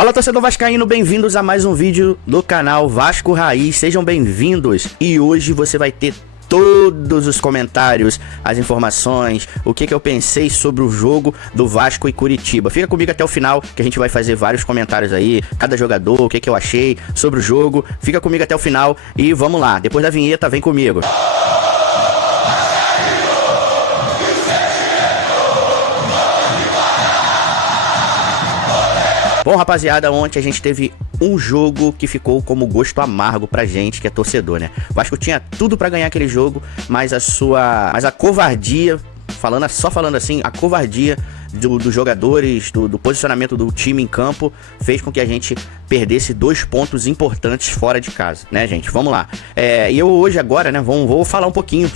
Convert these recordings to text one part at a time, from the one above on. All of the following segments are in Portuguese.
Fala, torcedor vascaíno, bem-vindos a mais um vídeo do canal Vasco Raiz, sejam bem-vindos. E hoje você vai ter todos os comentários, as informações, o que eu pensei sobre o jogo do Vasco e Curitiba. Fica comigo até o final que a gente vai fazer vários comentários aí, cada jogador, o que eu achei sobre o jogo. Fica comigo até o final e vamos lá, depois da vinheta vem comigo. Bom, rapaziada, ontem a gente teve um jogo que ficou como gosto amargo pra gente, que é torcedor, né? O Vasco tinha tudo pra ganhar aquele jogo, mas a covardia, só falando assim, a covardia dos jogadores, do posicionamento do time em campo, fez com que a gente perdesse 2 pontos importantes fora de casa, né, gente? Vamos lá. E eu hoje agora, né, vou falar um pouquinho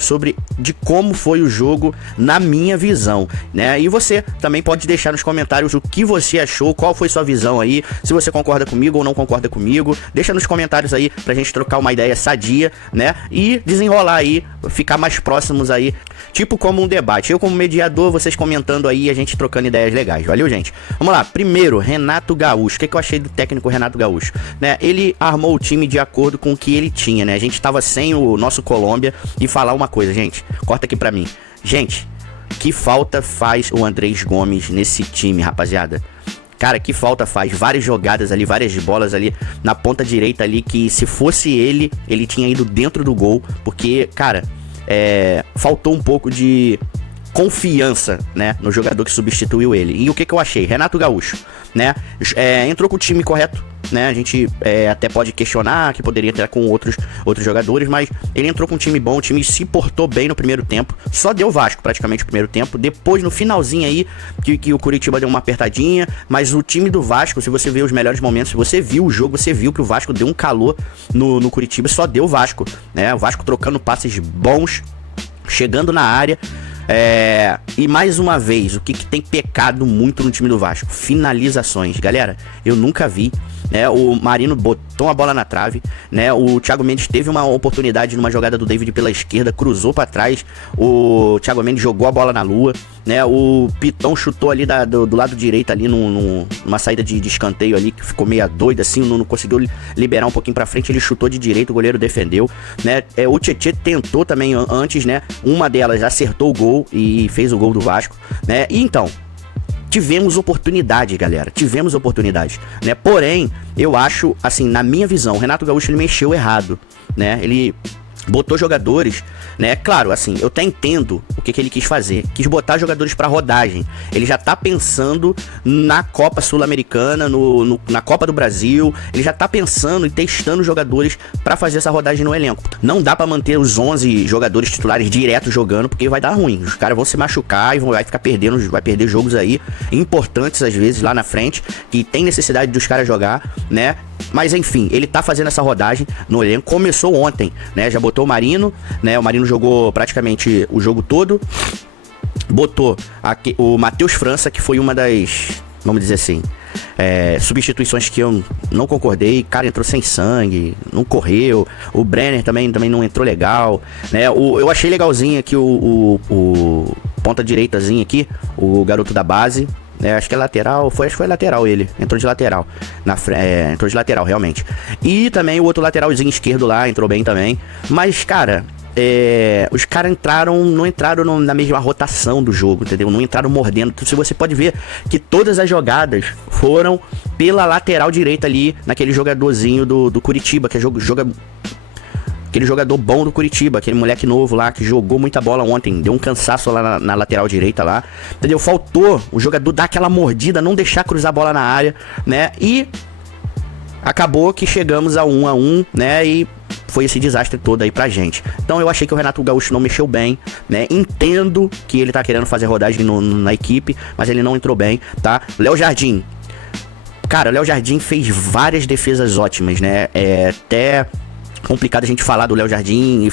de como foi o jogo na minha visão, né? E você também pode deixar nos comentários o que você achou, qual foi sua visão aí, se você concorda comigo ou não concorda comigo. Deixa nos comentários aí pra gente trocar uma ideia sadia, né? E desenrolar aí, ficar mais próximos aí, tipo como um debate. Eu como mediador, vocês comentando aí, a gente trocando ideias legais. Valeu, gente? Vamos lá. Primeiro, Renato Gaúcho. O que eu achei do técnico Renato Gaúcho? Né? Ele armou o time de acordo com o que ele tinha, né? A gente tava sem o nosso Colômbia. E falar uma coisa, gente. Corta aqui pra mim. Gente, que falta faz o Andrés Gomes nesse time, rapaziada? Cara, que falta faz. Várias jogadas ali, várias bolas ali na ponta direita ali, que se fosse ele tinha ido dentro do gol. Porque, cara, faltou um pouco de confiança, né, no jogador que substituiu ele. E o que eu achei? Renato Gaúcho, né, entrou com o time correto, né, a gente até pode questionar que poderia entrar com outros jogadores, mas ele entrou com um time bom, o time se portou bem no primeiro tempo, só deu Vasco praticamente no primeiro tempo, depois no finalzinho aí, que o Curitiba deu uma apertadinha, mas o time do Vasco, se você ver os melhores momentos, se você viu o jogo, você viu que o Vasco deu um calor no Curitiba, só deu Vasco, né, o Vasco trocando passes bons, chegando na área. E mais uma vez, o que tem pecado muito no time do Vasco? Finalizações, galera, eu nunca vi, né? O Marino botou uma bola na trave, né? O Thiago Mendes teve uma oportunidade numa jogada do David pela esquerda, cruzou pra trás, o Thiago Mendes jogou a bola na lua, né? O Piton chutou ali do lado direito ali numa saída de escanteio ali, que ficou meio doido assim, não conseguiu liberar um pouquinho pra frente, ele chutou de direito, o goleiro defendeu, né? O Tietê tentou também antes, né? Uma delas acertou o gol e fez o gol do Vasco, né? E então, tivemos oportunidade, galera, né? Porém, eu acho, assim, na minha visão, o Renato Gaúcho, ele mexeu errado, né? Ele botou jogadores, né? Claro, assim, eu até entendo o que ele quis fazer. Quis botar jogadores pra rodagem. Ele já tá pensando na Copa Sul-Americana, na Copa do Brasil. Ele já tá pensando e testando jogadores pra fazer essa rodagem no elenco. Não dá pra manter os 11 jogadores titulares direto jogando, porque vai dar ruim. Os caras vão se machucar e vai ficar perdendo, vai perder jogos aí importantes às vezes lá na frente, que tem necessidade dos caras jogar, né? Mas enfim, ele tá fazendo essa rodagem no elenco. Começou ontem, né? Já botou o Marino, né? O Marino jogou praticamente o jogo todo. Botou aqui o Matheus França, que foi uma das, vamos dizer assim, substituições que eu não concordei. O cara entrou sem sangue, não correu. O Brenner também não entrou legal, né? Eu achei legalzinho aqui o ponta direitazinho aqui, o garoto da base. Acho que é lateral, acho que foi lateral ele, entrou de lateral, entrou de lateral realmente. E também o outro lateralzinho esquerdo lá, entrou bem também. Mas, cara, os caras não entraram na mesma rotação do jogo, entendeu? Não entraram mordendo. Se você pode ver que todas as jogadas foram pela lateral direita ali, naquele jogadorzinho do Curitiba, que aquele jogador bom do Curitiba, aquele moleque novo lá, que jogou muita bola ontem, deu um cansaço lá na lateral direita lá, entendeu? Faltou o jogador dar aquela mordida, não deixar cruzar a bola na área, né? E acabou que chegamos a 1-1, né? E foi esse desastre todo aí pra gente. Então eu achei que o Renato Gaúcho não mexeu bem, né? Entendo que ele tá querendo fazer rodagem na equipe, mas ele não entrou bem, tá? Léo Jardim. Cara, o Léo Jardim fez várias defesas ótimas, né? Até complicado a gente falar do Léo Jardim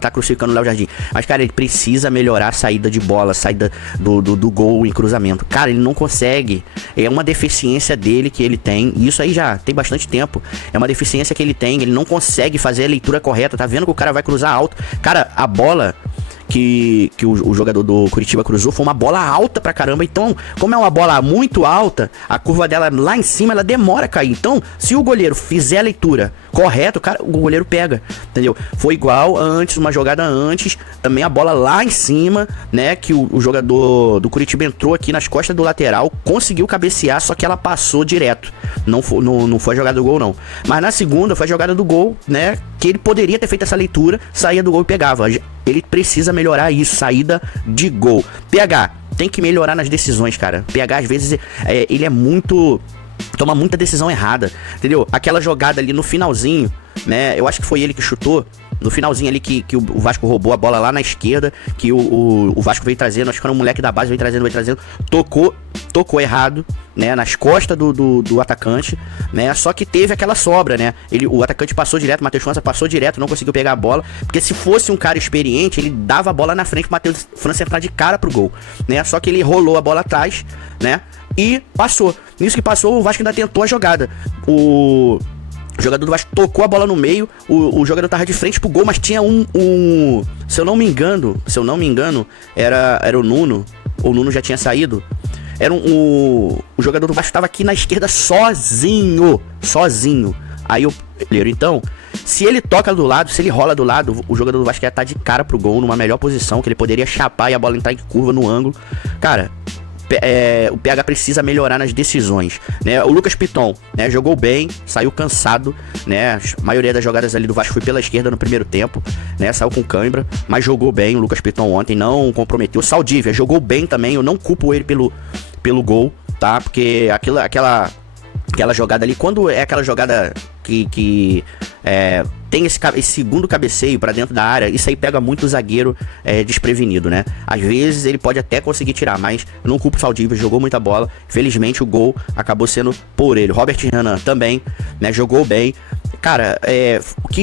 tá crucificando o Léo Jardim, mas cara, ele precisa melhorar a saída de bola, saída do gol em cruzamento. Cara, ele não consegue, é uma deficiência dele que ele tem, e isso aí já tem bastante tempo, é uma deficiência que ele tem, ele não consegue fazer a leitura correta, tá vendo que o cara vai cruzar alto, cara, a bola que o jogador do Curitiba cruzou foi uma bola alta pra caramba. Então, como é uma bola muito alta, a curva dela lá em cima, ela demora a cair. Então, se o goleiro fizer a leitura correta, o goleiro pega, entendeu? Foi igual antes, uma jogada antes, também a bola lá em cima, né, que o jogador do Curitiba entrou aqui nas costas do lateral, conseguiu cabecear, só que ela passou direto. Não foi a jogada do gol, não. Mas na segunda foi a jogada do gol, né, que ele poderia ter feito essa leitura, saía do gol e pegava. Ele precisa melhorar isso, saída de gol. PH, tem que melhorar nas decisões, cara. PH, às vezes, ele é muito... toma muita decisão errada, entendeu? Aquela jogada ali no finalzinho, né? Eu acho que foi ele que chutou. No finalzinho ali que o Vasco roubou a bola lá na esquerda, que o Vasco veio trazendo, acho que era um moleque da base, veio trazendo, tocou errado, né, nas costas do atacante, né, só que teve aquela sobra, né, o atacante passou direto, o Matheus França passou direto, não conseguiu pegar a bola, porque se fosse um cara experiente, ele dava a bola na frente pro Matheus França entrar de cara pro gol, né, só que ele rolou a bola atrás, né, e passou. Nisso que passou, o Vasco ainda tentou a jogada. O jogador do Vasco tocou a bola no meio, o jogador tava de frente pro gol, mas tinha se eu não me engano, era o Nuno, ou o Nuno já tinha saído. O jogador do Vasco tava aqui na esquerda sozinho. Aí então, se ele toca do lado, se ele rola do lado, o jogador do Vasco ia estar de cara pro gol, numa melhor posição, que ele poderia chapar e a bola entrar em curva no ângulo. Cara, o PH precisa melhorar nas decisões, né? O Lucas Piton, né, jogou bem, saiu cansado, né? A maioria das jogadas ali do Vasco foi pela esquerda no primeiro tempo, né? Saiu com cãibra, mas jogou bem. O Lucas Piton ontem não comprometeu. O Saldívia jogou bem também, eu não culpo ele pelo gol, tá? Porque aquela jogada ali, quando é aquela jogada que tem esse segundo cabeceio pra dentro da área, isso aí pega muito o zagueiro desprevenido, né? Às vezes ele pode até conseguir tirar, mas eu não culpo o Saldívia, jogou muita bola. Felizmente o gol acabou sendo por ele. Robert Renan também, né? Jogou bem. Cara,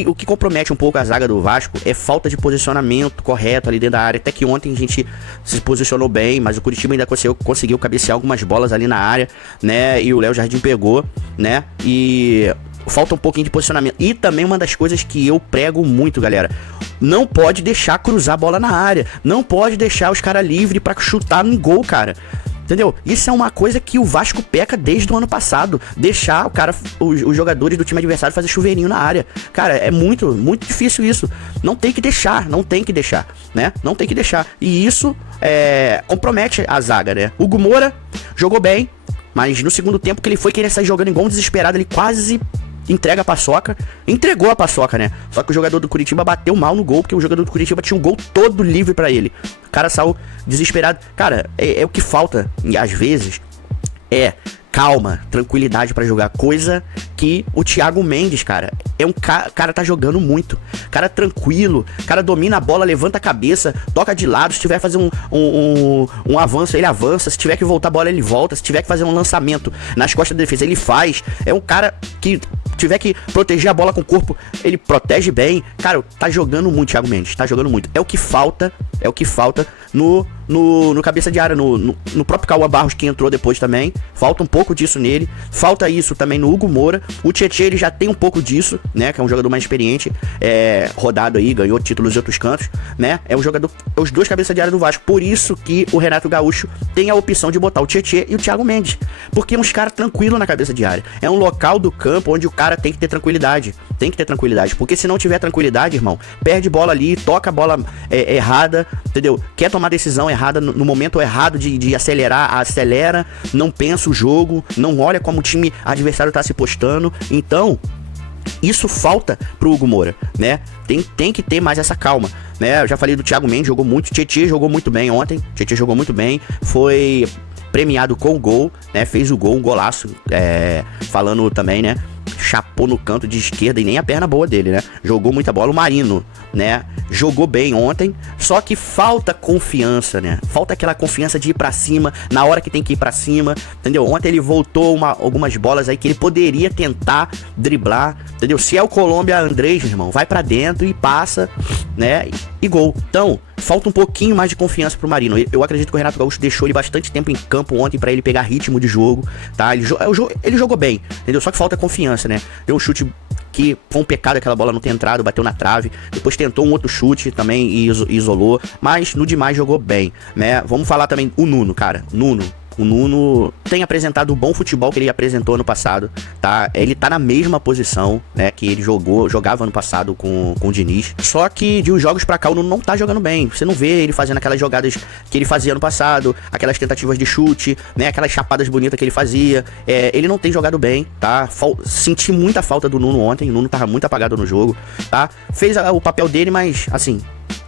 o que compromete um pouco a zaga do Vasco é falta de posicionamento correto ali dentro da área. Até que ontem a gente se posicionou bem, mas o Curitiba ainda conseguiu cabecear algumas bolas ali na área, né? E o Léo Jardim pegou, né? E falta um pouquinho de posicionamento. E também uma das coisas que eu prego muito, galera, não pode deixar cruzar a bola na área, não pode deixar os caras livres pra chutar no gol, cara. Entendeu? Isso é uma coisa que o Vasco peca desde o ano passado. Deixar os jogadores do time adversário fazer chuveirinho na área. Cara, é muito, muito difícil isso. Não tem que deixar, né? Não tem que deixar. E isso compromete a zaga, né? O Hugo Moura jogou bem, mas no segundo tempo que ele foi querer sair jogando igual um desesperado, ele quase entrega a paçoca. Entregou a paçoca, né? Só que o jogador do Curitiba bateu mal no gol, porque o jogador do Curitiba tinha um gol todo livre pra ele. O cara saiu desesperado. Cara, o que falta, e às vezes, calma, tranquilidade pra jogar. Coisa que o Thiago Mendes, cara, cara tá jogando muito. Cara tranquilo, cara domina a bola, levanta a cabeça, toca de lado. Se tiver que fazer um avanço, ele avança. Se tiver que voltar a bola, ele volta. Se tiver que fazer um lançamento nas costas da defesa, ele faz. É um cara que tiver que proteger a bola com o corpo, ele protege bem. Cara, tá jogando muito, Thiago Mendes, tá jogando muito. É o que falta no cabeça de área, no próprio Cauã Barros, que entrou depois também. Falta um pouco disso nele. Falta isso também no Hugo Moura. O Tietê, ele já tem um pouco disso, né? Que é um jogador mais experiente, rodado aí, ganhou títulos em outros cantos, né? É um jogador, os dois cabeças de área do Vasco. Por isso que o Renato Gaúcho tem a opção de botar o Tietê e o Thiago Mendes, porque é uns caras tranquilos na cabeça de área. É um local do campo onde o cara tem que ter tranquilidade. Porque se não tiver tranquilidade, irmão, perde bola ali, toca a bola errada, entendeu? Quer tomar decisão errada no momento errado de acelerar, acelera, não pensa o jogo, não olha como o time adversário tá se postando. Então, isso falta pro Hugo Moura, né? Tem que ter mais essa calma, né? Eu já falei do Thiago Mendes, jogou muito. Tietê jogou muito bem ontem. Foi premiado com o gol, né? Fez o gol, um golaço. Falando também, né? Chapou no canto de esquerda e nem a perna boa dele, né? Jogou muita bola. O Marino, né? Jogou bem ontem, só que falta confiança, né? Falta aquela confiança de ir pra cima na hora que tem que ir pra cima, entendeu? Ontem ele voltou algumas bolas aí que ele poderia tentar driblar, entendeu? Se é o Colômbia Andrés, irmão, vai pra dentro e passa, né? E gol. Então, falta um pouquinho mais de confiança pro Marino. Eu acredito que o Renato Gaúcho deixou ele bastante tempo em campo ontem pra ele pegar ritmo de jogo, tá? Ele jogou bem, entendeu? Só que falta confiança, né? Deu um chute que foi um pecado aquela bola não ter entrado, bateu na trave. Depois tentou um outro chute também e isolou, mas no demais jogou bem, né? Vamos falar também o Nuno, cara. O Nuno tem apresentado o bom futebol que ele apresentou ano passado, tá? Ele tá na mesma posição, né, que ele jogava ano passado com o Diniz. Só que de uns jogos pra cá o Nuno não tá jogando bem. Você não vê ele fazendo aquelas jogadas que ele fazia ano passado, aquelas tentativas de chute, né, aquelas chapadas bonitas que ele fazia. Ele não tem jogado bem, tá? Senti muita falta do Nuno ontem. O Nuno tava muito apagado no jogo, tá? Fez o papel dele, mas assim,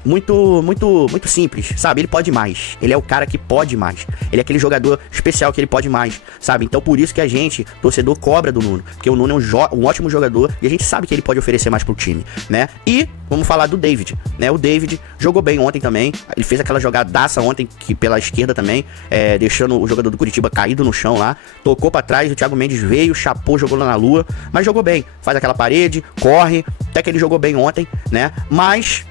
muito simples, sabe? Ele pode mais. Ele é o cara que pode mais. Ele é aquele jogador especial que ele pode mais, sabe? Então por isso que a gente, torcedor, cobra do Nuno. Porque o Nuno é um ótimo jogador e a gente sabe que ele pode oferecer mais pro time, né? E vamos falar do David, né? O David jogou bem ontem também. Ele fez aquela jogadaça ontem, que pela esquerda também, deixando o jogador do Curitiba caído no chão lá. Tocou pra trás, o Thiago Mendes veio, chapou, jogou lá na lua. Mas jogou bem. Faz aquela parede, corre. Até que ele jogou bem ontem, né? Mas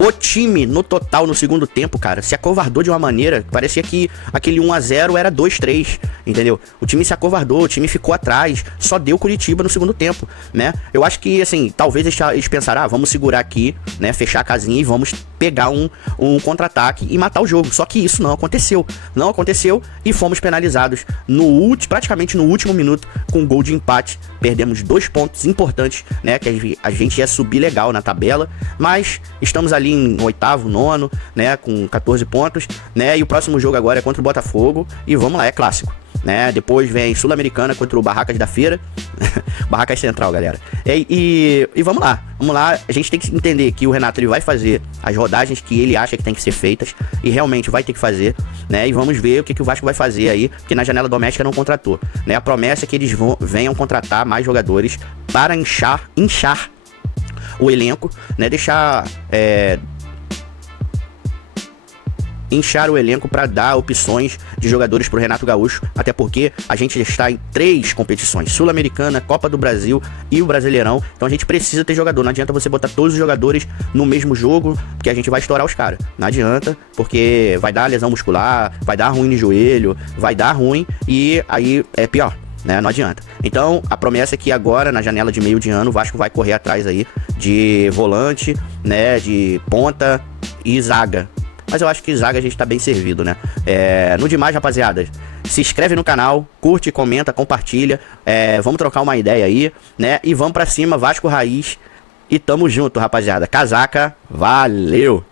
o time, no total, no segundo tempo, cara, se acovardou de uma maneira, parecia que aquele 1-0 era 2-3, entendeu? O time se acovardou, o time ficou atrás, só deu Curitiba no segundo tempo, né? Eu acho que, assim, talvez eles pensaram, vamos segurar aqui, né, fechar a casinha e vamos pegar um contra-ataque e matar o jogo. Só que isso não aconteceu. Não aconteceu e fomos penalizados praticamente no último minuto com um gol de empate. Perdemos 2 pontos importantes, né, que a gente ia subir legal na tabela, mas estamos ali em 8º, 9º, né, com 14 pontos, né, e o próximo jogo agora é contra o Botafogo e vamos lá, é clássico, né? Depois vem Sul-Americana contra o Barracas da Feira. Barracas Central, galera. E vamos lá, a gente tem que entender que o Renato ele vai fazer as rodagens que ele acha que tem que ser feitas e realmente vai ter que fazer, né? E vamos ver o que o Vasco vai fazer aí, porque na janela doméstica não contratou, né? A promessa é que eles venham contratar mais jogadores para inchar o elenco, né? Inchar o elenco para dar opções de jogadores pro Renato Gaúcho, até porque a gente está em 3 competições, Sul-Americana, Copa do Brasil e o Brasileirão, então a gente precisa ter jogador. Não adianta você botar todos os jogadores no mesmo jogo, porque a gente vai estourar os caras, não adianta, porque vai dar lesão muscular, vai dar ruim no joelho, vai dar ruim e aí é pior, né? Não adianta. Então a promessa é que agora, na janela de meio de ano, o Vasco vai correr atrás aí de volante, né, de ponta e zaga. Mas eu acho que zaga a gente tá bem servido, né? No demais, rapaziada, se inscreve no canal, curte, comenta, compartilha. Vamos trocar uma ideia aí, né? E vamos pra cima, Vasco Raiz. E tamo junto, rapaziada. Casaca, valeu!